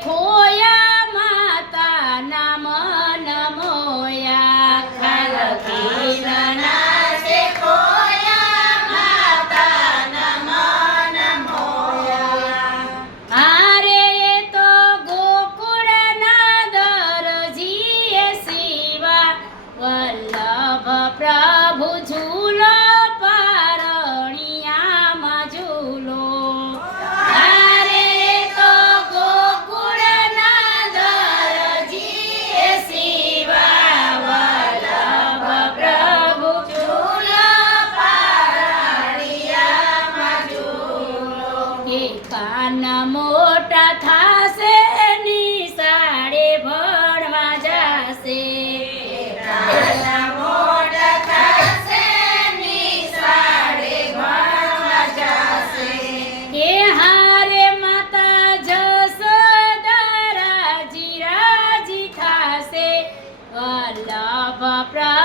ખોયા માતા નામ નમોયા. ખાલકી નાના છે માતા નામ નમોયા. હારે તો ગોકુળ ના શિવા વલ્લભ Papra.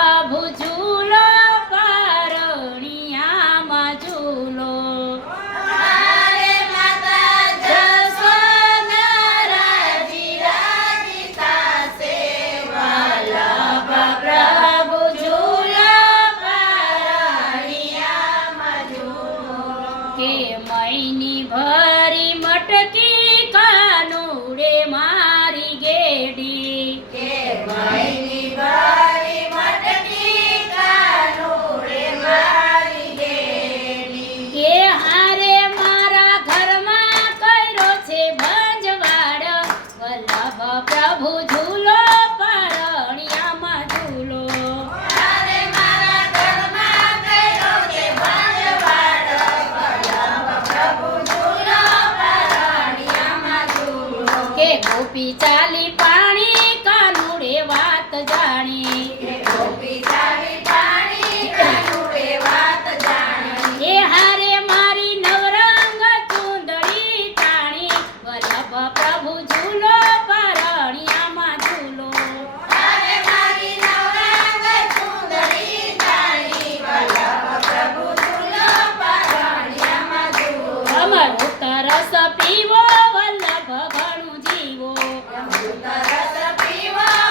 ચાલી પાણી કાનુડે વાત જાણી. ગોપી કાનુડે વાત જાણી. એ હારે મારી નવરંગ ચુંદડી ટાણી વલ્લભ પ્રભુ ઝૂલો પરણિયામાં ઝૂલો. હારે મારી નવરંગ પીવો